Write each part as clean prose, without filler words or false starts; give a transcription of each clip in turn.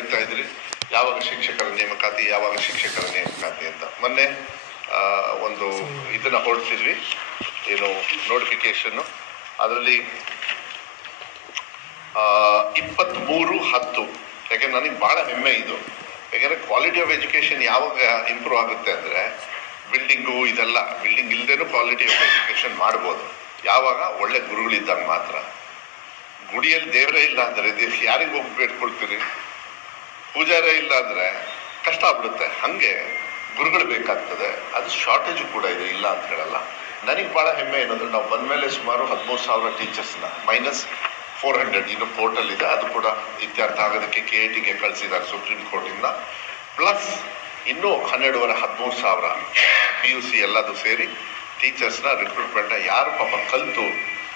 ಕೇಳ್ತಾ ಇದ್ರಿ ಯಾವಾಗ ಶಿಕ್ಷಕರ ನೇಮಕಾತಿ ಅಂತ. ಮೊನ್ನೆ ಒಂದು ಇದನ್ನ ಹೊರಡಿಸಿದ್ವಿ, ಏನು ನೋಟಿಫಿಕೇಶನ್. ಅದರಲ್ಲಿ 23/10. ಯಾಕೆಂದ್ರೆ ನನಗೆ ಭಾಳ ಹೆಮ್ಮೆ ಇದು. ಯಾಕೆಂದ್ರೆ ಕ್ವಾಲಿಟಿ ಆಫ್ ಎಜುಕೇಶನ್ ಯಾವಾಗ ಇಂಪ್ರೂವ್ ಆಗುತ್ತೆ ಅಂದರೆ, ಬಿಲ್ಡಿಂಗ್ ಇಲ್ಲದೇನೂ ಕ್ವಾಲಿಟಿ ಆಫ್ ಎಜುಕೇಶನ್ ಮಾಡ್ಬೋದು. ಯಾವಾಗ ಒಳ್ಳೆ ಗುರುಗಳಿದ್ದಾಗ ಮಾತ್ರ. ಗುಡಿಯಲ್ಲಿ ದೇವರೇ ಇಲ್ಲ ಅಂದರೆ ಯಾರಿಗೆ ಹೋಗಿ ಬೇಡ್ಕೊಳ್ತೀರಿ? ಪೂಜಾರೇ ಇಲ್ಲ ಅಂದರೆ ಕಷ್ಟ ಆಗ್ಬಿಡುತ್ತೆ. ಹಾಗೆ ಗುರುಗಳು ಬೇಕಾಗ್ತದೆ. ಅದು ಶಾರ್ಟೇಜು ಕೂಡ ಇದೆ, ಇಲ್ಲ ಅಂತ ಹೇಳಲ್ಲ. ನನಗೆ ಭಾಳ ಹೆಮ್ಮೆ ಏನಂದ್ರೆ, ನಾವು ಬಂದಮೇಲೆ ಸುಮಾರು 13,000 ಟೀಚರ್ಸ್ನ -400 ಇನ್ನು ಪೋರ್ಟಲ್ ಇದೆ, ಅದು ಕೂಡ ಇತ್ಯರ್ಥ ಆಗೋದಕ್ಕೆ KITಗೆ ಕಳಿಸಿದ್ದಾರೆ ಸುಪ್ರೀಂ ಕೋರ್ಟಿಂದ. ಪ್ಲಸ್ ಇನ್ನೂ 13,000 PUC ಎಲ್ಲದು ಸೇರಿ ಟೀಚರ್ಸ್ನ ರಿಕ್ರೂಟ್ಮೆಂಟ್ನ ಯಾರು ಪಾಪ ಕಲಿತು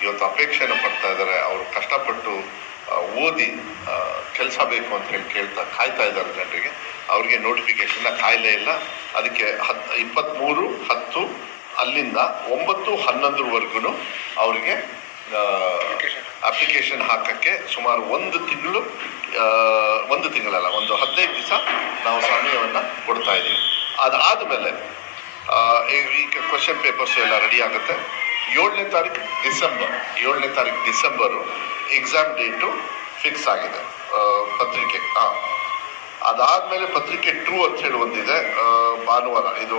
ಇವತ್ತು ಅಪೇಕ್ಷೆನ ಪಡ್ತಾ ಇದ್ದಾರೆ, ಅವರು ಕಷ್ಟಪಟ್ಟು ಓದಿ ಕೆಲಸ ಬೇಕು ಅಂತ ಹೇಳಿ ಕಾಯ್ತಾ ಇದ್ದಾರೆ ಜನರಿಗೆ. ಅವ್ರಿಗೆ ನೋಟಿಫಿಕೇಶನ್ನ ಕಾಯಲೇ ಇಲ್ಲ. ಅದಕ್ಕೆ 23/10 ಅಲ್ಲಿಂದ 9/11 ಅವರಿಗೆ ಅಪ್ಲಿಕೇಶನ್ ಹಾಕಕ್ಕೆ ಸುಮಾರು ಒಂದು ತಿಂಗಳಲ್ಲ, ಒಂದು 15 ದಿವಸ ನಾವು ಸಮಯವನ್ನು ಕೊಡ್ತಾ ಇದ್ದೀವಿ. ಅದಾದಮೇಲೆ ಈಗ ಕ್ವಶನ್ ಪೇಪರ್ಸ್ ಎಲ್ಲ ರೆಡಿ ಆಗುತ್ತೆ. 7ನೇ ತಾರೀಕು ಡಿಸೆಂಬರು ಎಕ್ಸಾಮ್ ಡೇಟು ಫಿಕ್ಸ್ ಆಗಿದೆ. ಪತ್ರಿಕೆ ಅದಾದಮೇಲೆ ಪತ್ರಿಕೆ 2 ಅಂತ ಹೇಳಿ ಒಂದಿದೆ, ಭಾನುವಾರ. ಇದು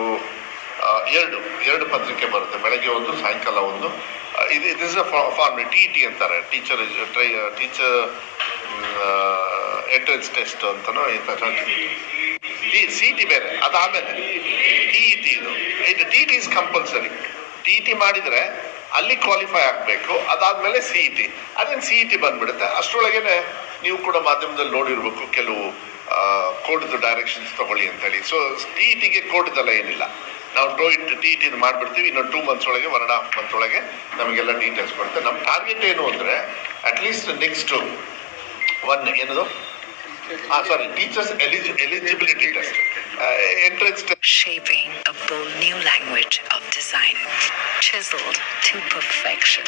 ಎರಡು ಪತ್ರಿಕೆ ಬರುತ್ತೆ, ಬೆಳಗ್ಗೆ ಒಂದು, ಸಾಯಂಕಾಲ ಒಂದು. It is a form TET ಅಂತಾರೆ, ಟೀಚರ್ ಎಂಟ್ರೆನ್ಸ್ ಟೆಸ್ಟ್ ಅಂತನೋ CET ಬೇರೆ. ಅದಾದಮೇಲೆ TET. ಇದು TET ಇಸ್ ಕಂಪಲ್ಸರಿ. TET ಮಾಡಿದರೆ ಅಲ್ಲಿ ಕ್ವಾಲಿಫೈ ಆಗಬೇಕು. ಅದಾದಮೇಲೆ CET. ಅದೇನು CET ಬಂದ್ಬಿಡುತ್ತೆ. ಅಷ್ಟರೊಳಗೇನೆ ನೀವು ಕೂಡ ಮಾಧ್ಯಮದಲ್ಲಿ ನೋಡಿರ್ಬೇಕು, ಕೆಲವು ಕೋರ್ಟ್ದು ಡೈರೆಕ್ಷನ್ಸ್ ತಗೊಳ್ಳಿ ಅಂತೇಳಿ. ಸೊ TETಗೆ ಕೋರ್ಟ್ದೆಲ್ಲ ಏನಿಲ್ಲ, ನಾವು TET ಮಾಡಿಬಿಡ್ತೀವಿ. ಇನ್ನೊಂದು 2 ಮಂತ್ಸ್ ಒಳಗೆ, 1.5 ಮಂತ್ ಒಳಗೆ ನಮಗೆಲ್ಲ ಡೀಟೇಲ್ಸ್ ಬರುತ್ತೆ. ನಮ್ಮ ಟಾರ್ಗೆಟ್ ಏನು ಅಂದರೆ, ಅಟ್ಲೀಸ್ಟ್ ನೆಕ್ಸ್ಟ್ ಏನದು teachers eligibility test, entrance test. Shaping a bold new language of design, chiseled to perfection.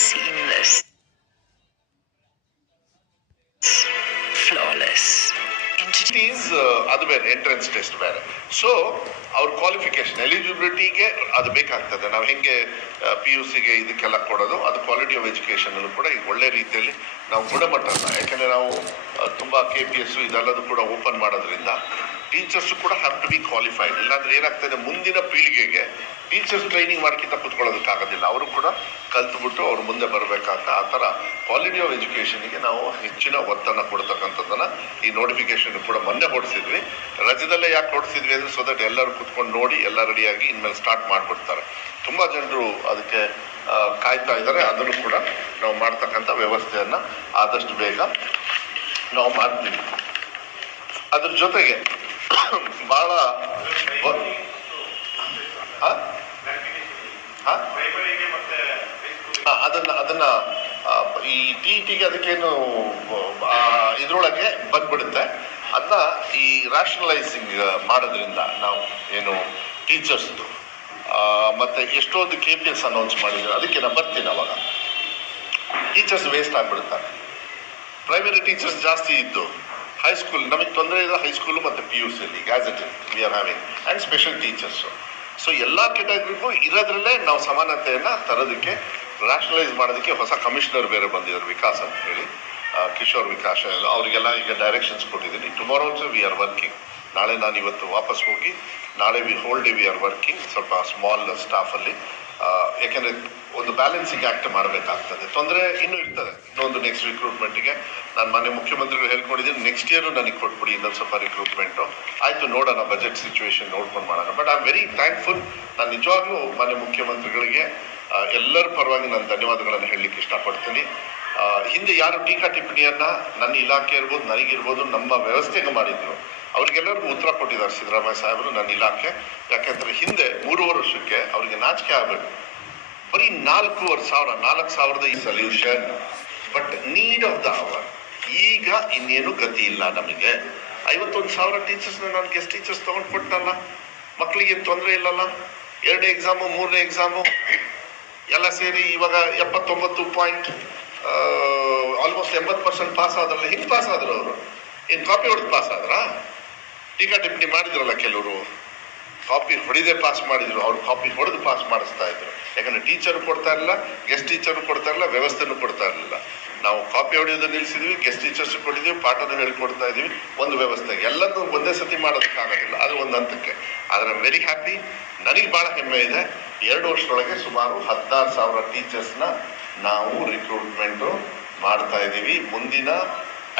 Seamless, flawless. ಅದು ಬೇರೆ, ಎಂಟ್ರೆನ್ಸ್ ಟೆಸ್ಟ್ ಬೇರೆ. ಸೊ ಅವ್ರ ಕ್ವಾಲಿಫಿಕೇಶನ್ ಎಲಿಜಿಬಿಲಿಟಿಗೆ ಅದು ಬೇಕಾಗ್ತದೆ. ನಾವು ಹೆಂಗೆ PUCಗೆ ಇದಕ್ಕೆಲ್ಲ ಕೊಡೋದು, ಅದು ಕ್ವಾಲಿಟಿ ಆಫ್ ಎಜುಕೇಷನ್ ಕೂಡ ಈಗ ಒಳ್ಳೆ ರೀತಿಯಲ್ಲಿ ನಾವು ಗುಣಮಟ್ಟನ, ಯಾಕೆಂದರೆ ನಾವು ತುಂಬ KPS ಇದೆಲ್ಲದು ಕೂಡ ಓಪನ್ ಮಾಡೋದ್ರಿಂದ ಟೀಚರ್ಸು ಕೂಡ ಹ್ಯಾವ್ ಟು ಬಿ ಕ್ವಾಲಿಫೈಡ್. ಇಲ್ಲಾಂದ್ರೆ ಏನಾಗ್ತದೆ, ಮುಂದಿನ ಪೀಳಿಗೆಗೆ ಟೀಚರ್ಸ್ ಟ್ರೈನಿಂಗ್ ಮಾಡ್ಕಿಂತ ಕೂತ್ಕೊಳ್ಳೋದಕ್ಕಾಗೋದಿಲ್ಲ. ಅವರು ಕೂಡ ಕಲ್ತ್ಬಿಟ್ಟು ಅವ್ರು ಮುಂದೆ ಬರಬೇಕಾಗ್ತದೆ. ಆ ಥರ ಕ್ವಾಲಿಟಿ ಆಫ್ ಎಜುಕೇಷನ್ಗೆ ನಾವು ಹೆಚ್ಚಿನ ಒತ್ತನ್ನು ಕೊಡ್ತಕ್ಕಂಥದ್ದನ್ನು ಈ ನೋಟಿಫಿಕೇಶನ್ ಕೂಡ ಮೊನ್ನೆ ಹೊಡಿಸಿದ್ವಿ. ರಜದಲ್ಲೇ ಯಾಕೆ ಹೊಡಿಸಿದ್ವಿ ಅಂದರೆ, ಸೊ ದಟ್ ಎಲ್ಲರೂ ಕೂತ್ಕೊಂಡು ನೋಡಿ ಎಲ್ಲ ರೆಡಿಯಾಗಿ ಇನ್ಮೇಲೆ ಸ್ಟಾರ್ಟ್ ಮಾಡಿಬಿಡ್ತಾರೆ. ತುಂಬ ಜನರು ಅದಕ್ಕೆ ಕಾಯ್ತಾ ಇದ್ದಾರೆ. ಅದನ್ನು ಕೂಡ ನಾವು ಮಾಡ್ತಕ್ಕಂಥ ವ್ಯವಸ್ಥೆಯನ್ನು ಆದಷ್ಟು ಬೇಗ ನಾವು ಮಾಡ್ತೀವಿ. ಅದ್ರ ಜೊತೆಗೆ ಭಾಳ ಅದನ್ನ ಈ TETಗೆ ಅದಕ್ಕೇನು ಇದ್ರೊಳಗೆ ಬಂದ್ಬಿಡುತ್ತೆ. ಅದನ್ನ ಈ ರ್ಯಾಷನಲೈಸಿಂಗ್ ಮಾಡೋದ್ರಿಂದ ನಾವು ಏನು ಟೀಚರ್ಸ್ದು ಮತ್ತೆ ಎಷ್ಟೊಂದು KPS ಅನೌನ್ಸ್ ಮಾಡಿದ್ರು, ಅದಕ್ಕೆ ನಾನು ಬರ್ತೀನಿ. ಅವಾಗ ಟೀಚರ್ಸ್ ವೇಸ್ಟ್ ಆಗಿಬಿಡ್ತಾರೆ. ಪ್ರೈಮರಿ ಟೀಚರ್ಸ್ ಜಾಸ್ತಿ ಇದ್ದು, ಹೈಸ್ಕೂಲ್ ನಮಗೆ ತೊಂದರೆ ಇದೆ. ಹೈಸ್ಕೂಲು ಮತ್ತು PUCಯಲ್ಲಿ gazetted we are having, and special teachers. So ಎಲ್ಲ ಕೆಟಗರಿಗೂ ಇರೋದ್ರಲ್ಲೇ ನಾವು ಸಮಾನತೆಯನ್ನು ತರೋದಕ್ಕೆ, ರ್ಯಾಷನಲೈಸ್ ಮಾಡೋದಕ್ಕೆ ಹೊಸ ಕಮಿಷನರ್ ಬೇರೆ ಬಂದಿದ್ದಾರೆ, ವಿಕಾಸ್ ಅಂತ ಹೇಳಿ, ಕಿಶೋರ್ ವಿಕಾಸ್. ಅವರಿಗೆಲ್ಲ ಈಗ ಡೈರೆಕ್ಷನ್ಸ್ ಕೊಟ್ಟಿದ್ದೀನಿ. Tomorrow also we are working. ನಾಳೆ ನಾನು ಇವತ್ತು ವಾಪಸ್ ಹೋಗಿ, ನಾಳೆ whole day we are working ಸ್ವಲ್ಪ ಸ್ಮಾಲ್ ಸ್ಟಾಫಲ್ಲಿ. ಯಾಕೆಂದರೆ ಒಂದು ಬ್ಯಾಲೆನ್ಸಿಂಗ್ ಆ್ಯಕ್ಟ್ ಮಾಡಬೇಕಾಗ್ತದೆ. ತೊಂದರೆ ಇನ್ನೂ ಇರ್ತದೆ. ಇನ್ನೊಂದು ನೆಕ್ಸ್ಟ್ ರಿಕ್ರೂಟ್ಮೆಂಟಿಗೆ ನಾನು ಮಾನ್ಯ ಮುಖ್ಯಮಂತ್ರಿಗಳು ಹೇಳ್ಕೊಂಡಿದ್ದೀನಿ, ನೆಕ್ಸ್ಟ್ ಇಯರು ನನಗೆ ಕೊಟ್ಬಿಡಿ ಇನ್ನೊಂದು ಸ್ವಲ್ಪ ರಿಕ್ರೂಟ್ಮೆಂಟು. ಆಯಿತು, ನೋಡೋಣ, ಬಜೆಟ್ ಸಿಚುವೇಶನ್ ನೋಡ್ಕೊಂಡು ಮಾಡೋಣ. But I am very thankful. ನಾನು ನಿಜವಾಗ್ಲೂ ಮಾನ್ಯ ಮುಖ್ಯಮಂತ್ರಿಗಳಿಗೆ ಎಲ್ಲರ ಪರವಾಗಿ ನಾನು ಧನ್ಯವಾದಗಳನ್ನು ಹೇಳಲಿಕ್ಕೆ ಇಷ್ಟಪಡ್ತೀನಿ. ಹಿಂದೆ ಯಾರು ಟೀಕಾ ಟಿಪ್ಪಣಿಯನ್ನು ನನ್ನ ಇಲಾಖೆ ಇರ್ಬೋದು, ನನಗಿರ್ಬೋದು, ನಮ್ಮ ವ್ಯವಸ್ಥೆಗೆ ಮಾಡಿದ್ರು, ಅವ್ರಿಗೆಲ್ಲರಿಗೂ ಉತ್ತರ ಕೊಟ್ಟಿದ್ದಾರೆ ಸಿದ್ದರಾಮಯ್ಯ ಸಾಹೇಬರು, ನನ್ನ ಇಲಾಖೆ. ಯಾಕೆಂದರೆ ಹಿಂದೆ 3.5 ವರ್ಷಕ್ಕೆ ಅವರಿಗೆ ನಾಚಿಕೆ ಆಗಬೇಕು. ಬರೀ 4,000 ಈ solution, but need of the hour. ಈಗ ಇನ್ನೇನು ಗತಿ ಇಲ್ಲ ನಮಗೆ. 51,000 ಟೀಚರ್ಸ್ನ ನಾನು ಗೆಸ್ಟ್ ಟೀಚರ್ಸ್ ತೊಗೊಂಡು ಕೊಟ್ಟಲ್ಲ, ಮಕ್ಕಳಿಗೆ ತೊಂದರೆ ಇಲ್ಲಲ್ಲ. 2ನೇ ಎಕ್ಸಾಮು 3ನೇ ಎಕ್ಸಾಮು ಎಲ್ಲ ಸೇರಿ ಇವಾಗ 79 ಪಾಯಿಂಟ್ ಆಲ್ಮೋಸ್ಟ್ 80% ಪಾಸ್ ಆದ್ರಲ್ಲ. ಹಿಂಗೆ ಪಾಸ್ ಆದ್ರು ಅವರು? ಇನ್ನು ಕಾಪಿ ಹೊಡೆದು ಪಾಸ್ ಆದ್ರಾ? ಟೀಕಾ ಟಿಪ್ಪಣಿ ಮಾಡಿದ್ರಲ್ಲ ಕೆಲವರು, ಕಾಪಿ ಹೊಡೆದೇ ಪಾಸ್ ಮಾಡಿದ್ರು, ಅವ್ರು ಕಾಪಿ ಹೊಡೆದು ಪಾಸ್ ಮಾಡಿಸ್ತಾ ಇದ್ರು. ಯಾಕಂದ್ರೆ ಟೀಚರು ಕೊಡ್ತಾ ಇರಲಿಲ್ಲ, ಗೆಸ್ಟ್ ಟೀಚರು ಕೊಡ್ತಾ ಇರಲಿಲ್ಲ, ವ್ಯವಸ್ಥೆನೂ ಕೊಡ್ತಾ ಇರಲಿಲ್ಲ. ನಾವು ಕಾಪಿ ಹೊಡೆಯೋದು ನಿಲ್ಲಿಸಿದ್ವಿ, ಗೆಸ್ಟ್ ಟೀಚರ್ಸ್ ಕೊಟ್ಟಿದ್ದೀವಿ, ಪಾಠನೂ ಹೇಳ್ಕೊಡ್ತಾ ಇದೀವಿ. ಒಂದು ವ್ಯವಸ್ಥೆ ಎಲ್ಲದೂ ಒಂದೇ ಸತಿ ಮಾಡೋದಕ್ಕಾಗೋದಿಲ್ಲ, ಅದು ಒಂದು ಹಂತಕ್ಕೆ. ಆದರೆ ವೆರಿ ಹ್ಯಾಪಿ, ನನಗೆ ಭಾಳ ಹೆಮ್ಮೆ ಇದೆ. 2 ವರ್ಷದೊಳಗೆ ಸುಮಾರು 16,000 ಟೀಚರ್ಸ್ನ ನಾವು ರಿಕ್ರೂಟ್ಮೆಂಟು ಮಾಡ್ತಾ ಇದ್ದೀವಿ. ಮುಂದಿನ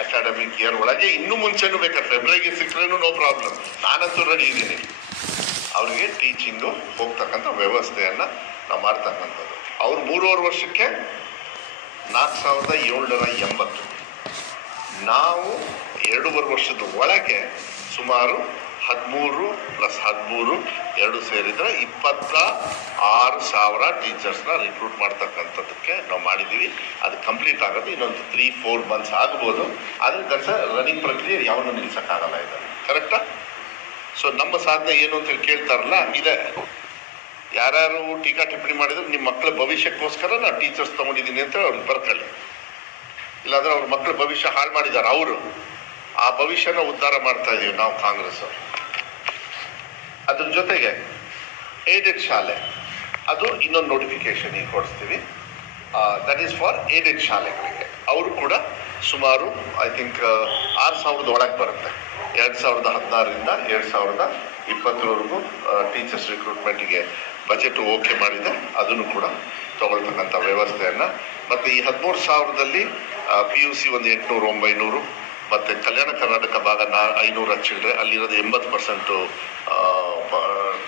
ಅಕಾಡೆಮಿಕ್ ಇಯರ್ ಒಳಗೆ, ಇನ್ನೂ ಮುಂಚೆನೂ ಬೇಕಾದ್ರೆ ಫೆಬ್ರವರಿಗೆ ಸಿಕ್ಕರೇನು ನೋ ಪ್ರಾಬ್ಲಮ್, ನಾನಂತೂ ರೆಡಿ ಇದ್ದೀನಿ. ಅವ್ರಿಗೆ ಟೀಚಿಂಗು ಹೋಗ್ತಕ್ಕಂಥ ವ್ಯವಸ್ಥೆಯನ್ನು ನಾವು ಮಾಡ್ತಕ್ಕಂಥದ್ದು. ಅವ್ರು 3.5 ವರ್ಷಕ್ಕೆ 4,780. ನಾವು 2.5 ವರ್ಷದ ಒಳಗೆ ಸುಮಾರು 13 + 13 2 ಸೇರಿದರೆ 26,000 ಟೀಚರ್ಸ್ನ ರಿಕ್ರೂಟ್ ಮಾಡ್ತಕ್ಕಂಥದ್ದಕ್ಕೆ ನಾವು ಮಾಡಿದ್ದೀವಿ. ಅದು ಕಂಪ್ಲೀಟ್ ಆಗೋದು ಇನ್ನೊಂದು 3-4 ಮಂತ್ಸ್ ಆಗ್ಬೋದು. ಆದರೆ ದಟ್ಸ್ ರನ್ನಿಂಗ್ ಪ್ರಕ್ರಿಯೆ, ಯಾವನ್ನೂ ನಿಲ್ಸೋಕ್ಕಾಗಲ್ಲ ಇದೆ. ಕರೆಕ್ಟಾ? ಸೊ ನಮ್ಮ ಸಾಧನೆ ಏನು ಅಂತೇಳಿ ಕೇಳ್ತಾರಲ್ಲ, ಇದೆ. ಯಾರ್ಯಾರು ಟೀಕಾ ಟಿಪ್ಪಣಿ ಮಾಡಿದ್ರು ನಿಮ್ಮ ಮಕ್ಕಳ ಭವಿಷ್ಯಕ್ಕೋಸ್ಕರ ನಾನು ಟೀಚರ್ಸ್ ತೊಗೊಂಡಿದ್ದೀನಿ ಅಂತ ಅವ್ರಿಗೆ ಬರ್ಕೊಳ್ಳಿ. ಇಲ್ಲಾಂದ್ರೆ ಅವ್ರ ಮಕ್ಕಳ ಭವಿಷ್ಯ ಹಾಳು ಮಾಡಿದ್ದಾರೆ ಅವರು. ಆ ಭವಿಷ್ಯನ ಉದ್ಧಾರ ಮಾಡ್ತಾ ಇದೀವಿ ನಾವು ಕಾಂಗ್ರೆಸ್. ಅದ್ರ ಜೊತೆಗೆ ಏಡೆಡ್ ಶಾಲೆ, ಅದು ಇನ್ನೊಂದು ನೋಟಿಫಿಕೇಶನ್ ಈಗ ಕೊಡಿಸ್ತೀವಿ. ದಟ್ ಈಸ್ ಫಾರ್ ಏಡೆಡ್ ಶಾಲೆಗಳಿಗೆ. ಅವರು ಕೂಡ ಸುಮಾರು ಐ ಥಿಂಕ್ 6,000 ಒಳಗೆ ಬರುತ್ತೆ. 2016ರಿಂದ 2020ವರೆಗೂ ಟೀಚರ್ಸ್ ರಿಕ್ರೂಟ್ಮೆಂಟಿಗೆ ಬಜೆಟ್ ಓಕೆ ಮಾಡಿದೆ. ಅದನ್ನು ಕೂಡ ತಗೊಳ್ತಕ್ಕಂಥ ವ್ಯವಸ್ಥೆಯನ್ನು. ಮತ್ತು ಈ 13,000ದಲ್ಲಿ PUC ಒಂದು 800-900, ಮತ್ತು ಕಲ್ಯಾಣ ಕರ್ನಾಟಕ ಭಾಗ 500 ಚಿಲ್ಲರೆ, ಅಲ್ಲಿರೋದು 80%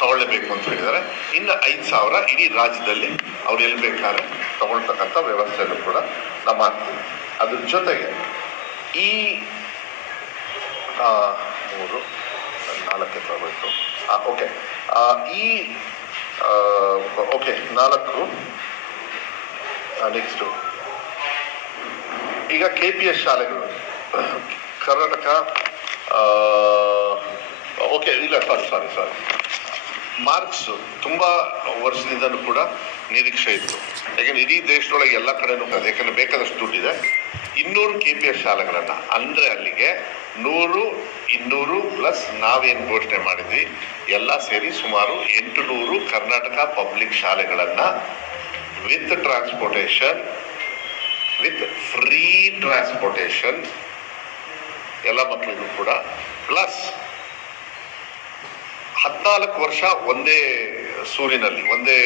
ತಗೊಳ್ಳೇಬೇಕು ಅಂತ ಹೇಳಿದ್ದಾರೆ. ಇನ್ನು 5,000 ಇಡೀ ರಾಜ್ಯದಲ್ಲಿ ಅವ್ರು ಎಲ್ಲಿ ಬೇಕಾದ್ರೆ ತಗೊಳ್ತಕ್ಕಂಥ ವ್ಯವಸ್ಥೆಯನ್ನು ಕೂಡ ನಾವು ಮಾಡ್ತೀವಿ. ಅದ್ರ ಜೊತೆಗೆ ಈ 4 ತಗೋಬೇಕು. ಓಕೆ, ಈ ಓಕೆ 4 ನೆಕ್ಸ್ಟು ಈಗ KPS ಶಾಲೆಗಳು ಕರ್ನಾಟಕ. ಓಕೆ, ಇಲ್ಲ ಸಾರಿ ಮಾರ್ಕ್ಸು ತುಂಬ ವರ್ಷದಿಂದಲೂ ಕೂಡ ನಿರೀಕ್ಷೆ ಇತ್ತು. ಯಾಕೆಂದ್ರೆ ಇಡೀ ದೇಶದೊಳಗೆ ಎಲ್ಲ ಕಡೆನೂ, ಯಾಕೆಂದ್ರೆ ಬೇಕಾದಷ್ಟು ದುಡ್ಡಿದೆ. 200 KPS ಶಾಲೆಗಳನ್ನು, ಅಂದರೆ ಅಲ್ಲಿಗೆ 100, 200 ಪ್ಲಸ್ ನಾವೇನು ಘೋಷಣೆ ಮಾಡಿದ್ವಿ ಎಲ್ಲ ಸೇರಿ ಸುಮಾರು 800 ಕರ್ನಾಟಕ ಪಬ್ಲಿಕ್ ಶಾಲೆಗಳನ್ನು with transportation, with free transportation ಎಲ್ಲ ಮಕ್ಕಳಿಗೂ ಕೂಡ, ಪ್ಲಸ್ 14 ವರ್ಷ ಒಂದೇ ಸೂರಿನಲ್ಲಿ, ಒಂದೇ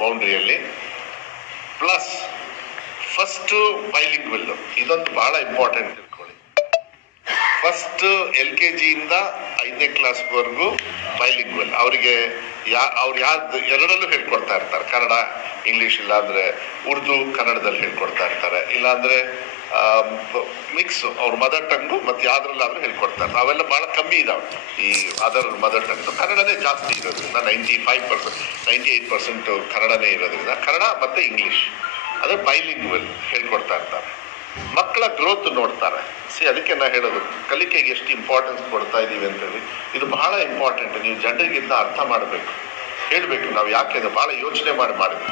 ಬೌಂಡ್ರಿಯಲ್ಲಿ, ಪ್ಲಸ್ ಫಸ್ಟ್ ಬೈಲಿಂಗ್ವೆಲ್. ಇದೊಂದು ಬಹಳ ಇಂಪಾರ್ಟೆಂಟ್ ತಿಳ್ಕೊಳ್ಳಿ. ಫಸ್ಟ್ LKG ಇಂದ 5ನೇ ಕ್ಲಾಸ್ವರೆಗೂ ಬೈಲಿಂಗ್ವೆಲ್. ಅವರಿಗೆ ಅವ್ರು ಎರಡರಲ್ಲೂ ಹೇಳ್ಕೊಡ್ತಾ ಇರ್ತಾರೆ. ಕನ್ನಡ ಇಂಗ್ಲೀಷ್, ಇಲ್ಲಾಂದ್ರೆ ಉರ್ದು ಕನ್ನಡದಲ್ಲಿ ಹೇಳ್ಕೊಡ್ತಾ ಇರ್ತಾರೆ, ಇಲ್ಲಾಂದ್ರೆ ಮಿಕ್ಸ್ ಅವ್ರ ಮದರ್ ಟಂಗು ಮತ್ತು ಯಾವ್ದ್ರಲ್ಲಾದ್ರೂ ಹೇಳ್ಕೊಡ್ತಾ ಇರ್ತಾರೆ. ಅವೆಲ್ಲ ಭಾಳ ಕಮ್ಮಿ ಇದಾವೆ. ಈ ಅದರ್ ಮದರ್ ಟಂಗ್ ಕನ್ನಡನೇ ಜಾಸ್ತಿ ಇರೋದ್ರಿಂದ 95%, 98% ಕನ್ನಡನೇ ಇರೋದ್ರಿಂದ ಕನ್ನಡ ಮತ್ತು ಇಂಗ್ಲೀಷ್ ಅದು ಬೈಲಿಂಗ್ವೆಲ್ ಹೇಳ್ಕೊಡ್ತಾ ಇರ್ತಾರೆ. ಮಕ್ಕಳ ಗ್ರೋತ್ ನೋಡ್ತಾರೆ. ಅದಕ್ಕೆ ನಾ ಹೇಳೋದು, ಕಲಿಕೆಗೆ ಎಷ್ಟು ಇಂಪಾರ್ಟೆನ್ಸ್ ಕೊಡ್ತಾ ಇದ್ದೀವಿ ಅಂತೇಳಿ. ಇದು ಬಹಳ ಇಂಪಾರ್ಟೆಂಟ್. ನೀವು ಜನರಿಗಿಂತ ಅರ್ಥ ಮಾಡಬೇಕು, ಹೇಳಬೇಕು ನಾವು ಯಾಕೆ ಅದು ಭಾಳ ಯೋಚನೆ ಮಾಡಿದ್ವಿ.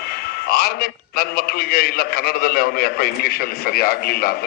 6ನೇ ನನ್ನ ಮಕ್ಕಳಿಗೆ ಇಲ್ಲ ಕನ್ನಡದಲ್ಲಿ ಅವನು ಯಾಕೋ ಇಂಗ್ಲೀಷಲ್ಲಿ ಸರಿ ಆಗಲಿಲ್ಲ ಅಂದರೆ